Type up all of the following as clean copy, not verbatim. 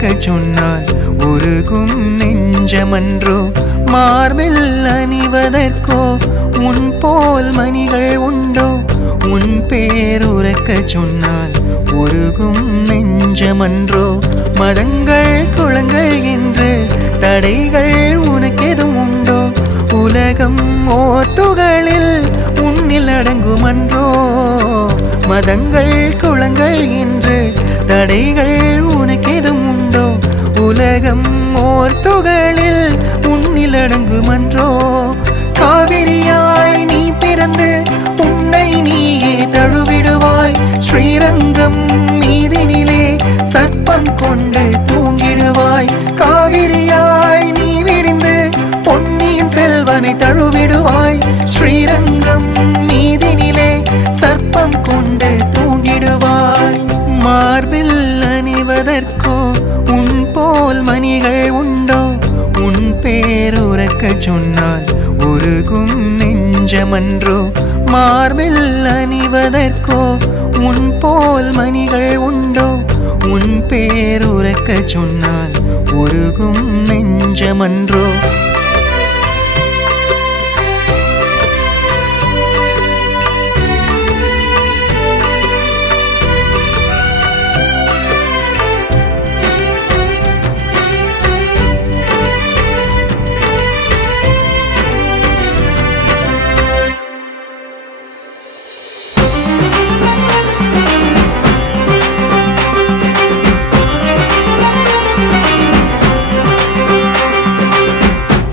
உறக்கச் சொன்னால் உருகும் நெஞ்சமன்றோ மார்பில் அணிவதற்கோ உன் போல் மணிகள் உண்டோ உன் பேர் உறக்கச் சொன்னால் உருகும் நெஞ்சமன்றோ மதங்கள் குளங்கள் என்று தடைகள் உனக்கெதும் உண்டோ உலகம் ஓர் துகளில் உன்னில் அடங்குமன்றோ மதங்கள் குளங்கள் என்று தடைகள் உனக்கெதும் உண்டோ உலகம் ஓர் துகளில் உன்னில் அடங்குமன்றோ காவிரியாய் நீ பிறந்து உன்னை நீயே தழுவிடுவாய் ஸ்ரீரங்கம் மீதினிலே சர்ப்பம் கொண்டு தூங்கிடுவாய் காவிரியாய் நீ விரிந்து பொன்னியின் செல்வனை தழுவிடுவாய் ஸ்ரீரங்கம் மீதினிலே சர்ப்பம் கொண்டு தூங்கிடுவாய் மார்பில் அணிவதற்கோ உன் போல் மணிகள் உண்டோ உன் பேர் உறக்கச் சொன்னால் உருகும் நெஞ்சமன்றோ மார்பில் அணிவதற்கோ உன் போல் மணிகள் உண்டோ உன் பேர் உறக்கச் சொன்னால் உருகும் நெஞ்சமன்றோ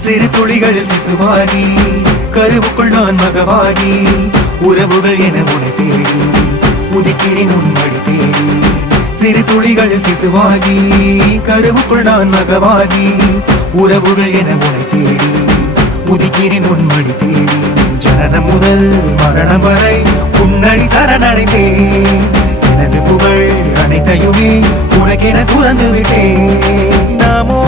சிறு துளிகளில் சிசுவாகி கருவுக்குள் நான் மகவாகி உறவுகள் என உனை தேடி உதிக்கிறேன் உன்மடி தேடி சிறு துளிகளில் சிசுவாகி கருவுக்குள் நான் மகவாகி உறவுகள் என உனை தேடி உதிக்கிறேன் உன்மடி தேடி ஜனனம் முதல் மரணம் வரை உன்னடி சரணடைந்தேன் எனது புகழ் அனைத்தையுமே உனக்கென துறந்து விட்டேன் நமோ